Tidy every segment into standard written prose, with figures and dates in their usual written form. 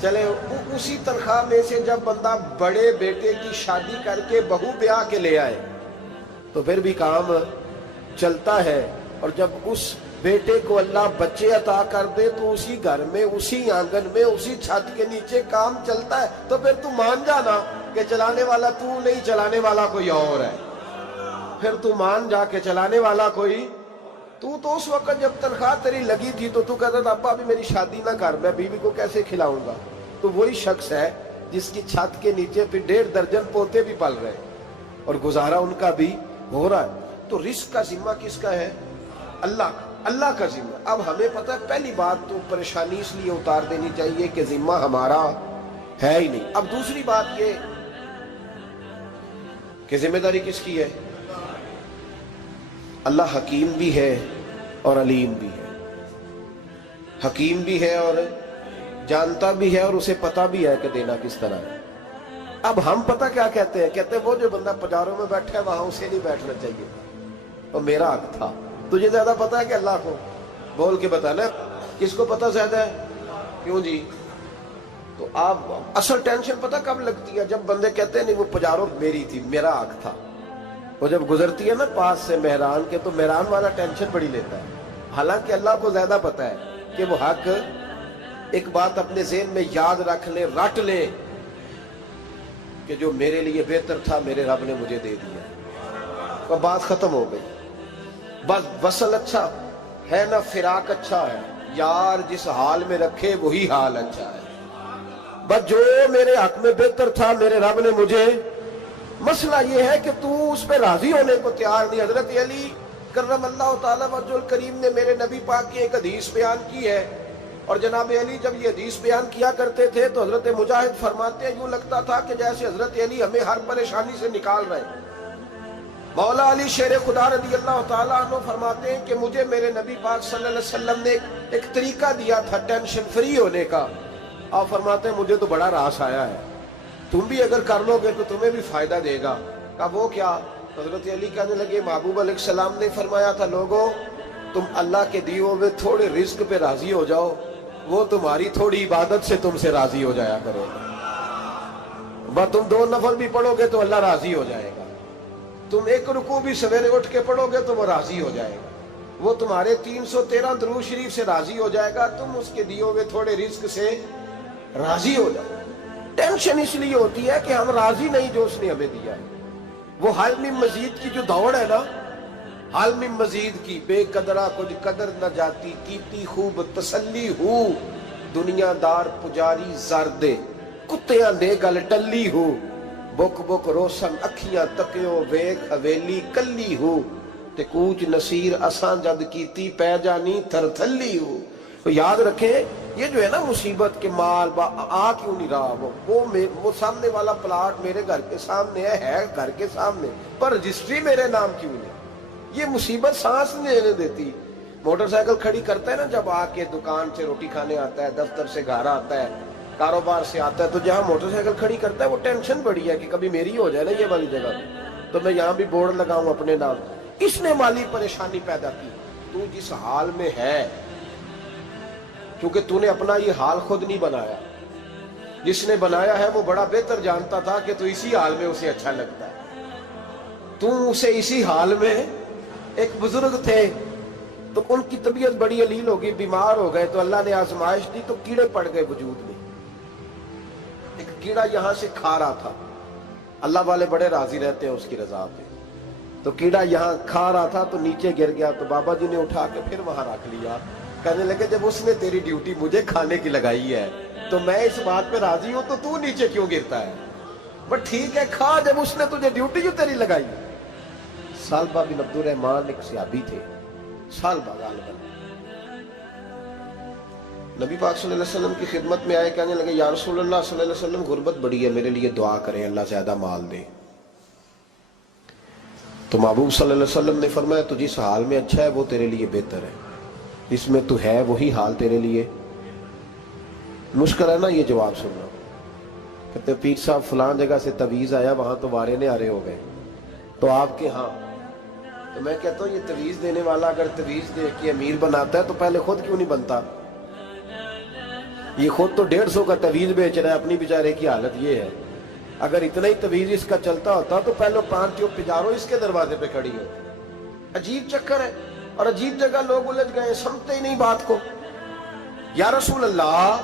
چلے اسی تنخواہ میں سے جب بندہ بڑے بیٹے کی شادی کر کے بہو بیاہ کے لے آئے تو پھر بھی کام چلتا ہے، اور جب اس بیٹے کو اللہ بچے عطا کر دے تو اسی گھر میں، اسی آنگن میں، اسی چھت کے نیچے کام چلتا ہے، تو پھر تو مان جانا کہ چلانے والا تو نہیں، چلانے والا کوئی اور ہے۔ پھر تو مان جا کے چلانے والا کوئی تو اس وقت جب تنخواہ تیری لگی تھی تو کہتا تھا ابا ابھی میری شادی نہ کر، میں بیوی کو کیسے کھلاؤں گا؟ تو وہی شخص ہے جس کی چھت کے نیچے پھر 1.5 درجن پوتے بھی پل رہے اور گزارا ان کا بھی ہو رہا ہے۔ تو رزق کا ذمہ کس کا ہے؟ اللہ کا، اللہ کا ذمہ۔ اب ہمیں پتہ ہے پہلی بات تو پریشانی اس لیے اتار دینی چاہیے کہ ذمہ ہمارا ہے ہی نہیں۔ اب دوسری بات یہ کہ ذمہ داری کس کی ہے؟ اللہ حکیم بھی ہے اور علیم بھی ہے، حکیم بھی ہے اور جانتا بھی ہے اور اسے پتہ بھی ہے کہ دینا کس طرح ہے۔ اب ہم پتہ کیا کہتے ہیں؟ کہتے ہیں وہ جو بندہ پجاروں میں بیٹھا ہے وہاں اسے نہیں بیٹھنا چاہیے اور میرا حق تھا۔ تجھے زیادہ پتہ ہے کہ اللہ کو؟ بول کے بتانا کس کو پتہ زیادہ ہے؟ کیوں جی؟ تو آپ اصل ٹینشن پتہ کب لگتی ہے؟ جب بندے کہتے ہیں نہیں وہ پجاروں میری تھی، میرا حق تھا۔ وہ جب گزرتی ہے نا پاس سے مہران کے تو مہران والا ٹینشن بڑی لیتا ہے، حالانکہ اللہ کو زیادہ پتہ ہے کہ وہ حق۔ ایک بات اپنے ذہن میں یاد رکھ لیں، رٹ لیں کہ جو میرے لیے بہتر تھا میرے رب نے مجھے دے دیا، اور بات ختم ہو گئی۔ بس وصل اچھا ہے نہ فراق اچھا ہے، یار جس حال میں رکھے وہی حال اچھا ہے۔ بس جو میرے حق میں بہتر تھا میرے رب نے مجھے، مسئلہ یہ ہے کہ تو اس پہ راضی ہونے کو تیار نہیں۔ حضرت علی کرم اللہ تعالیٰ وجہ الکریم نے میرے نبی پاک کی ایک حدیث بیان کی ہے، اور جناب علی جب یہ حدیث بیان کیا کرتے تھے تو حضرت مجاہد فرماتے ہیں یوں لگتا تھا کہ جیسے حضرت علی ہمیں ہر پریشانی سے نکال رہے ہیں۔ مولا علی شیر خدا رضی اللہ تعالیٰ عنہ فرماتے ہیں کہ مجھے میرے نبی پاک صلی اللہ علیہ وسلم نے ایک طریقہ دیا تھا ٹینشن فری ہونے کا۔ آپ فرماتے ہیں مجھے تو بڑا راس آیا ہے، تم بھی اگر کر لو گے تو تمہیں بھی فائدہ دے گا۔ کہا وہ کیا؟ حضرت علی کہنے لگے محبوب علیہ السلام نے فرمایا تھا لوگوں تم اللہ کے دیے ہوئے تھوڑے رزق پہ راضی ہو جاؤ، وہ تمہاری تھوڑی عبادت سے تم سے راضی ہو جایا کرو گے۔ بس تم 2 نفل بھی پڑھو گے تو اللہ راضی ہو جائے گا، تم 1 رکوع بھی سویرے اٹھ کے پڑھو گے تو وہ راضی ہو جائے گا، وہ تمہارے 313 درود شریف سے راضی ہو جائے گا، تم اس کے دیے ہوئے تھوڑے رزق سے راضی ہو جاؤ۔ ٹینشن اس لیے ہوتی ہے کہ ہم راضی نہیں جو اس نے ہمیں دیا ہے۔ وہ حال میں مزید کی جو دوڑ ہے نا، حال میں مزید کی، بے قدرہ کچھ قدر نہ جاتی، کیتی خوب تسلی ہو، دنیا دار پجاری زردے، کتیاں دے گل ٹلی ہو، بک بک روشن اکھیاں تکیو ویک حویلی کلی ہو، تے کوچ نصیر اساں جد کیتی پہ جانی تھر تھلی ہو۔ تو یاد رکھیں یہ جو ہے نا مصیبت کے مال آ کیوں نہیں رہا، وہ سامنے والا پلاٹ میرے گھر کے سامنے ہے گھر کے سامنے، پر رجسٹری میرے نام کیوں نہیں؟ یہ مصیبت سانس نہیں لینے دیتی۔ موٹر سائیکل کھڑی کرتا ہے نا جب آ کے دکان سے روٹی کھانے آتا ہے، دفتر سے گھر آتا ہے، کاروبار سے آتا ہے، تو جہاں موٹر سائیکل کھڑی کرتا ہے وہ ٹینشن بڑی ہے کہ کبھی میری ہو جائے نا یہ والی جگہ تو میں یہاں بھی بورڈ لگاؤں اپنے نام۔ اس نے مالی پریشانی پیدا کی۔ تو جس حال میں ہے، کیونکہ تو نے اپنا یہ حال خود نہیں بنایا، جس نے بنایا ہے وہ بڑا بہتر جانتا تھا کہ تو اسی حال میں اسے اچھا لگتا ہے۔ تو اسے اسی حال میں، ایک بزرگ تھے تو ان کی طبیعت بڑی علیل ہو گئی، بیمار ہو گئے، تو اللہ نے آزمائش دی تو کیڑے پڑ گئے وجود میں۔ ایک کیڑا یہاں سے کھا رہا تھا، اللہ والے بڑے راضی رہتے ہیں اس کی رضا پہ، تو کیڑا یہاں کھا رہا تھا تو نیچے گر گیا، تو بابا جی نے اٹھا کے پھر وہاں رکھ لیا، کہنے لگے جب اس نے تیری ڈیوٹی مجھے کھانے کی لگائی ہے تو میں اس بات پہ راضی ہوں، تو نیچے کیوں گرتا ہے؟ بس ٹھیک ہے کھا، جب اس نے تجھے ڈیوٹی جو تیری لگائی۔ سالبہ بن عبد الرحمن ایک صحابی تھے، سالبہ غالباً، نبی پاک صلی اللہ علیہ وسلم کی خدمت میں آئے، کہنے لگے یا رسول اللہ صلی اللہ علیہ وسلم غربت بڑی ہے، میرے لیے دعا کریں اللہ زیادہ مال دے۔ تو محبوب صلی اللہ علیہ وسلم نے فرمایا تو جس حال میں اچھا ہے وہ تیرے لیے بہتر ہے، اس میں تو ہے وہی حال تیرے لیے۔ مشکل ہے نا یہ جواب سننا؟ کہتے پیر صاحب فلان جگہ سے تویز آیا، وہاں تو وارے نے آرے ہو گئے، تو آپ کے ہاں؟ تو میں کہتا ہوں یہ تویز دینے والا اگر تویز دے کے امیر بناتا ہے تو پہلے خود کیوں نہیں بنتا؟ یہ خود تو 150 کا تویز بیچ رہا ہے، اپنی بیچارے کی حالت یہ ہے۔ اگر اتنا ہی تویز اس کا چلتا ہوتا تو پہلے 5 جو پجاروں اس کے دروازے پہ کھڑی ہو۔ عجیب چکر ہے اور عجیب جگہ لوگ الجھ گئے، سمجھتے ہی نہیں بات کو۔ یا رسول اللہ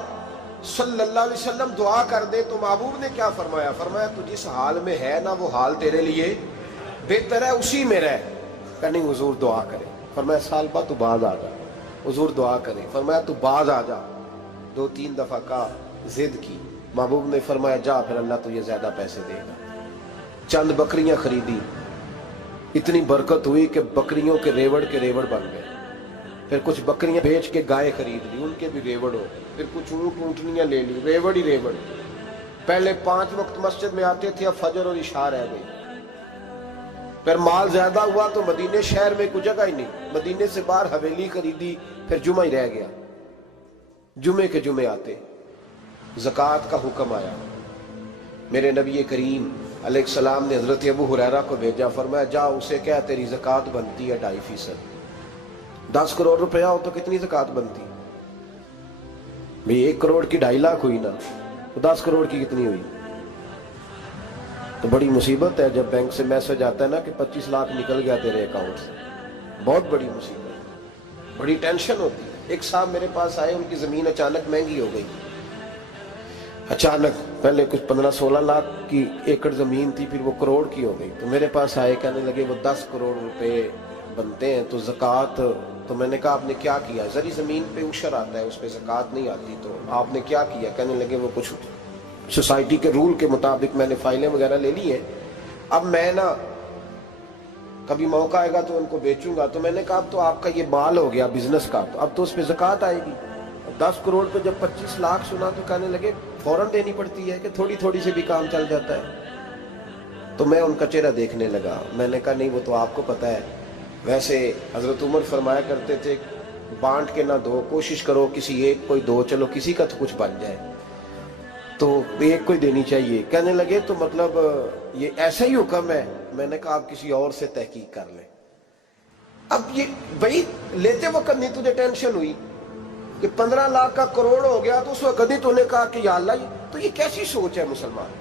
صلی اللہ علیہ وسلم دعا کر دے تو محبوب نے کیا فرمایا؟ فرمایا تو جس حال میں ہے نا وہ حال تیرے لیے بہتر ہے، اسی میں رہ۔ کہ نہیں حضور دعا کرے۔ فرمایا سال بعد تو باز آ جا۔ حضور دعا کرے۔ فرمایا تو باز آ جا۔ 2-3 دفعہ کا ضد کی، محبوب نے فرمایا جا پھر اللہ تجھے زیادہ پیسے دے گا۔ چند بکریاں خریدی، اتنی برکت ہوئی کہ بکریوں کے ریوڑ بن گئے۔ پھر کچھ بکریاں بیچ کے گائے خرید لی، ان کے بھی ریوڑ ہو۔ پھر کچھ اونٹ اونٹنیاں لے لی، ریوڑ ہی ریوڑ۔ پہلے 5 وقت مسجد میں آتے تھے، اب فجر اور عشاء رہ گئی۔ پھر مال زیادہ ہوا تو مدینے شہر میں کوئی جگہ ہی نہیں، مدینے سے باہر حویلی خریدی، پھر جمعہ ہی رہ گیا۔ جمعے کے جمعے آتے، زکوٰۃ کا حکم آیا۔ میرے نبی کریم علیہ السلام نے حضرت ابو ہریرہ کو بھیجا، فرمایا جا اسے کہہ تیری زکوٰۃ بنتی ہے 2.5%۔ 10 کروڑ روپیہ ہو تو کتنی زکوٰۃ بنتی؟ بھئی 1 کروڑ کی 2.5 لاکھ ہوئی نا، تو 10 کروڑ کی کتنی ہوئی؟ تو بڑی مصیبت ہے جب بینک سے میسج آتا ہے نا کہ 25 لاکھ نکل گیا تیرے اکاؤنٹ سے، بہت بڑی مصیبت، بڑی ٹینشن ہوتی ہے۔ ایک صاحب میرے پاس آئے، ان کی زمین اچانک مہنگی ہو گئی، اچانک پہلے کچھ 15-16 لاکھ کی ایکڑ زمین تھی، پھر وہ کروڑ کی ہو گئی۔ تو میرے پاس آئے، کہنے لگے وہ 10 کروڑ روپے بنتے ہیں تو زکوٰۃ، تو میں نے کہا آپ نے کیا کیا؟ زری زمین پہ عشر آتا ہے، اس پہ زکوٰۃ نہیں آتی، تو آپ نے کیا کیا؟ کہنے لگے وہ کچھ سوسائٹی کے رول کے مطابق میں نے فائلیں وغیرہ لے لی ہیں، اب میں نا کبھی موقع آئے گا تو ان کو بیچوں گا۔ تو میں نے کہا اب تو آپ کا یہ مال ہو گیا بزنس کا، تو اب تو اس پہ زکوٰۃ آئے گی۔ 10 کروڑ پہ جب 25 لاکھ سنا تو کہنے لگے فوراً دینی پڑتی ہے کہ تھوڑی تھوڑی سے بھی کام چل جاتا ہے؟ تو میں ان کا چہرہ دیکھنے لگا، میں نے کہا نہیں وہ تو آپ کو پتہ ہے، ویسے حضرت عمر فرمایا کرتے تھے بانٹ کے نہ دو، کوشش کرو کسی ایک کو ہی دو، چلو کسی کا تو کچھ بن جائے، تو ایک کو ہی دینی چاہیے۔ کہنے لگے تو مطلب یہ ایسا ہی حکم ہے؟ میں نے کہا آپ کسی اور سے تحقیق کر لیں۔ اب یہ بھائی لیتے وقت نہیں تجھے ٹینشن ہوئی کہ 15 لاکھ کا کروڑ ہو گیا، تو اس وقت کبھی تو نے کہا کہ یا اللہ تو یہ کیسی سوچ ہے مسلمان،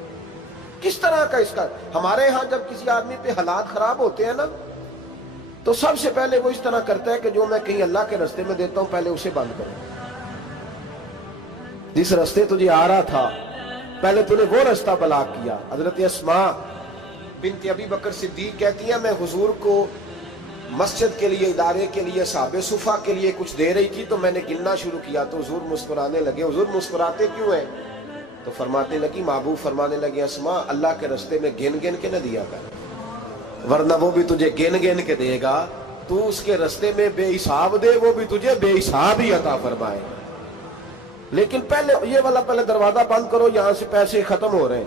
کس طرح کا اس کا؟ ہمارے ہاں جب کسی آدمی پہ حالات خراب ہوتے ہیں نا تو سب سے پہلے وہ اس طرح کرتا ہے کہ جو میں کہیں اللہ کے رستے میں دیتا ہوں پہلے اسے بند کروں۔ جس رستے تجھے آ رہا تھا پہلے تو نے وہ رستہ بلاک کیا۔ حضرت اسماء بنت ابی بکر صدیق کہتی ہیں میں حضور کو مسجد کے لیے، ادارے کے لیے، صحابہ صفہ کے لیے کچھ دے رہی تھی، تو میں نے گننا شروع کیا تو حضور مسکرانے لگے۔ حضور مسکراتے کیوں ہیں؟ تو فرمانے لگی، محبوب فرمانے لگے اسماء اللہ کے رستے میں گن گن کے نہ دیا کر، ورنہ وہ بھی تجھے گن گن کے دے گا، تو اس کے رستے میں بے حساب دے، وہ بھی تجھے بے حساب ہی عطا فرمائے۔ لیکن پہلے یہ والا پہلے دروازہ بند کرو، یہاں سے پیسے ختم ہو رہے ہیں،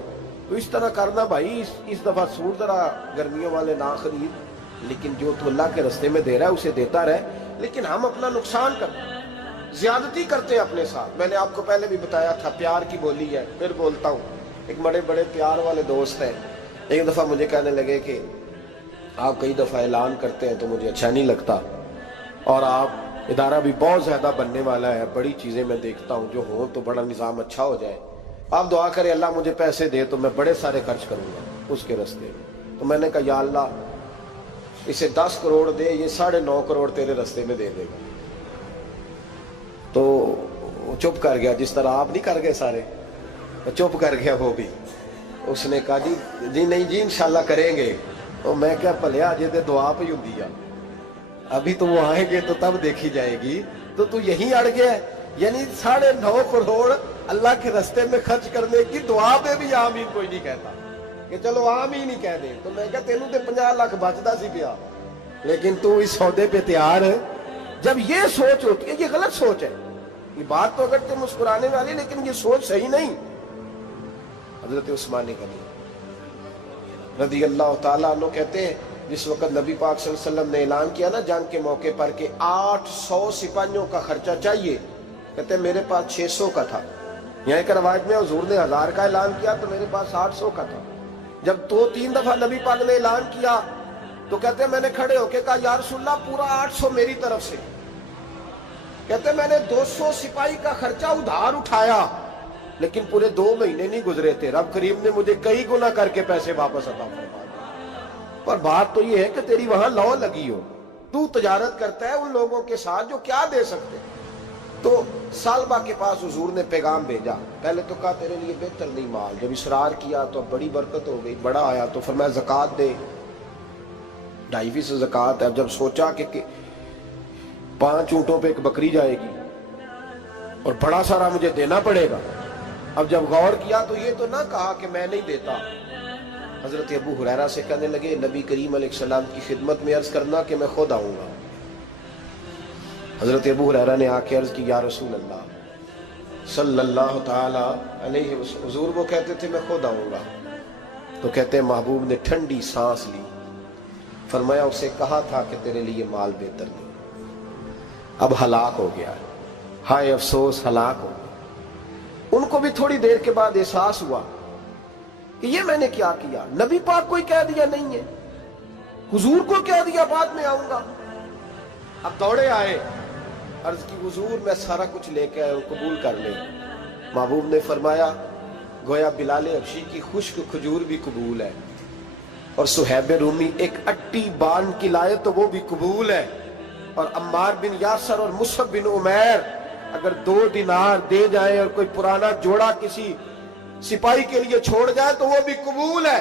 تو اس طرح کرنا بھائی۔ اس دفعہ سوٹ ذرا گرمیوں والے نہ خرید، لیکن جو تو اللہ کے رستے میں دے رہا ہے اسے دیتا رہے، لیکن ہم اپنا نقصان کرتے ہیں، زیادتی کرتے ہیں اپنے ساتھ۔ میں نے آپ کو پہلے بھی بتایا تھا پیار کی بولی ہے، پھر بولتا ہوں۔ ایک بڑے بڑے پیار والے دوست ہیں، ایک دفعہ مجھے کہنے لگے کہ آپ کئی دفعہ اعلان کرتے ہیں تو مجھے اچھا نہیں لگتا، اور آپ ادارہ بھی بہت زیادہ بننے والا ہے، بڑی چیزیں میں دیکھتا ہوں جو ہوں تو بڑا نظام اچھا ہو جائے، آپ دعا کریں اللہ مجھے پیسے دے تو میں بڑے سارے خرچ کروں گا اس کے رستے میں۔ تو میں نے کہا یا اللہ اسے 10 کروڑ دے، یہ 9.5 کروڑ تیرے رستے میں دے دے گا۔ تو چپ کر گیا، جس طرح آپ نہیں کر گئے سارے، چپ کر گیا وہ بھی۔ اس نے کہا جی نہیں جی انشاءاللہ کریں گے۔ تو میں کیا پلیا جی دعا پہ ہی ہوندی ہے، ابھی تو وہ آئیں گے تو تب دیکھی جائے گی، تو یہیں اڑ گیا ہے۔ یعنی 9.5 کروڑ اللہ کے رستے میں خرچ کرنے کی دعا پہ بھی آمین کوئی نہیں کہتا کہ چلو آمین ہی کہہ دیں۔ تو میں کہا تینوں تے 50 لاکھ بچتا سی پیا، لیکن تو اس سودے پہ تیار ہے۔ جب یہ سوچ ہوتی ہے، یہ غلط سوچ ہے، یہ بات تو اگر مسکرانے والی، لیکن یہ سوچ صحیح نہیں۔ حضرت عثمان غنی رضی اللہ تعالیٰ عنہ کہتے ہیں جس وقت نبی پاک صلی اللہ علیہ وسلم نے اعلان کیا نا جنگ کے موقع پر کہ 800 سپاہیوں کا خرچہ چاہیے، کہتے ہیں میرے پاس 600 کا تھا۔ یہاں ایک روایت میں حضور نے 1000 کا اعلان کیا تو میرے پاس 800 کا تھا۔ جب 2-3 دفعہ نبی پاک نے اعلان کیا تو کہتے ہیں میں نے کھڑے ہو کے کہا یا رسول اللہ پورا 800 میری طرف سے۔ کہتے میں نے 200 سپاہی کا خرچہ ادھار اٹھایا لیکن پورے 2 مہینے نہیں گزرے تھے، رب کریم نے مجھے کئی گنا کر کے پیسے واپس عطا فرما دیے۔ پر بات تو یہ ہے کہ تیری وہاں لو لگی ہو، تو تجارت کرتا ہے ان لوگوں کے ساتھ جو کیا دے سکتے۔ تو سالبہ کے پاس حضور نے پیغام بھیجا، پہلے تو کہا تیرے لیے بہتر نہیں مال، جب اصرار کیا تو اب بڑی برکت ہو گئی، بڑا آیا تو فرمایا زکوٰۃ دے، 2.5% زکوٰۃ ہے۔ اب جب سوچا کہ 5 اونٹوں پہ ایک بکری جائے گی اور بڑا سارا مجھے دینا پڑے گا، اب جب غور کیا تو یہ تو نہ کہا کہ میں نہیں دیتا۔ حضرت ابو ہریرہ سے کہنے لگے نبی کریم علیہ السلام کی خدمت میں عرض کرنا کہ میں خود آؤں گا۔ حضرت ابو ہریرہ نے آ کے عرض کی یا رسول اللہ صلی اللہ تعالی علیہ وسلم، حضور وہ کہتے تھے میں خود آؤں گا، تو کہتے ہیں محبوب نے ٹھنڈی سانس لی، فرمایا اسے کہا تھا کہ تیرے لیے مال بہتر نہیں، اب ہلاک ہو گیا، ہائے افسوس ہلاک ہو گیا۔ ان کو بھی تھوڑی دیر کے بعد احساس ہوا کہ یہ میں نے کیا کیا، نبی پاک کو ہی کہہ دیا نہیں ہے، حضور کو کہہ دیا بعد میں آؤں گا۔ اب دوڑے آئے، عرض کی حضور میں سارا کچھ لے کے آئے ہوں، قبول کر لیں۔ محبوب نے فرمایا گویا بلال حبشی کی خشک کھجور بھی قبول ہے، اور صہیب رومی ایک اٹی باندھ کی لائے تو وہ بھی قبول ہے، اور عمار بن یاسر اور مصعب بن عمیر اگر 2 دینار دے جائیں اور کوئی پرانا جوڑا کسی سپاہی کے لیے چھوڑ جائے تو وہ بھی قبول ہے،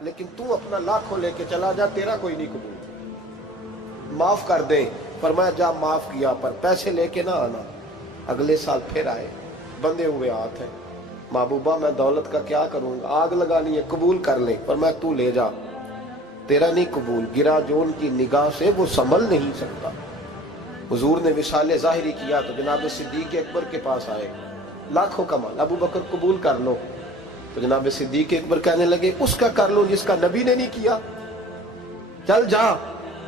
لیکن تو اپنا لاکھوں لے کے چلا جا، تیرا کوئی نہیں قبول، معاف کر دیں۔ فرمایا جا معاف کیا، پر پیسے لے کے نہ آنا۔ اگلے سال پھر آئے، بندے ہوئے ہاتھ ہیں، محبوبہ میں دولت کا کیا کروں گا، آگ لگانی ہے، قبول کر لیں۔ فرمایا تو لے جا، تیرا نہیں قبول، گرا جو ان کی نگاہ سے وہ سنبھل نہیں سکتا۔ حضور نے وصال ظاہری کیا تو جناب صدیق اکبر کے پاس آئے، لاکھوں کا مال، ابو بکر قبول کر لو، تو جناب صدیق اکبر کہنے لگے اس کا کر لو جس کا نبی نے نہیں کیا، چل جا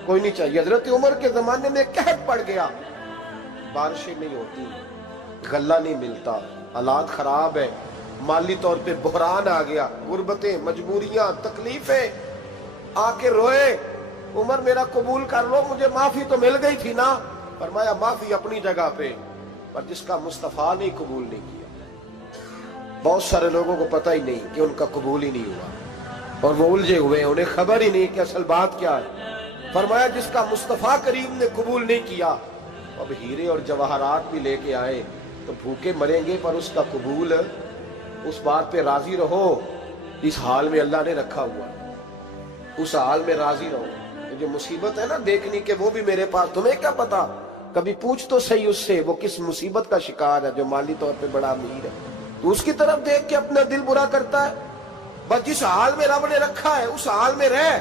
کوئی نہیں چاہیے۔ حضرت عمر کے زمانے میں قحط پڑ گیا، بارشیں نہیں ہوتی، غلہ نہیں ملتا، حالات خراب ہے، مالی طور پہ بحران آ گیا، غربتیں، مجبوریاں، تکلیفیں، آ کے روئے، عمر میرا قبول کر لو، مجھے معافی تو مل گئی تھی نا۔ فرمایا معافی اپنی جگہ پہ، پر جس کا مصطفیٰ نے قبول نہیں کیا۔ بہت سارے لوگوں کو پتہ ہی نہیں کہ ان کا قبول ہی نہیں ہوا، اور وہ الجھے ہوئے، انہیں خبر ہی نہیں کہ اصل بات کیا ہے۔ فرمایا جس کا مصطفیٰ کریم نے قبول نہیں کیا، اب ہیرے اور جواہرات بھی لے کے آئے تو بھوکے مریں گے، پر اس کا قبول، اس بات پہ راضی رہو، اس حال میں اللہ نے رکھا ہوا، اس حال میں راضی رہو۔ یہ جو مصیبت ہے نا دیکھنی کہ وہ بھی میرے پاس، تمہیں کیا پتا، کبھی پوچھ تو صحیح اس سے وہ کس مصیبت کا شکار ہے، جو مالی طور پہ بڑا امیر ہے، تو اس کی طرف دیکھ کے اپنا دل برا کرتا ہے۔ بس جس حال میں رب نے رکھا ہے اس حال میں رہ،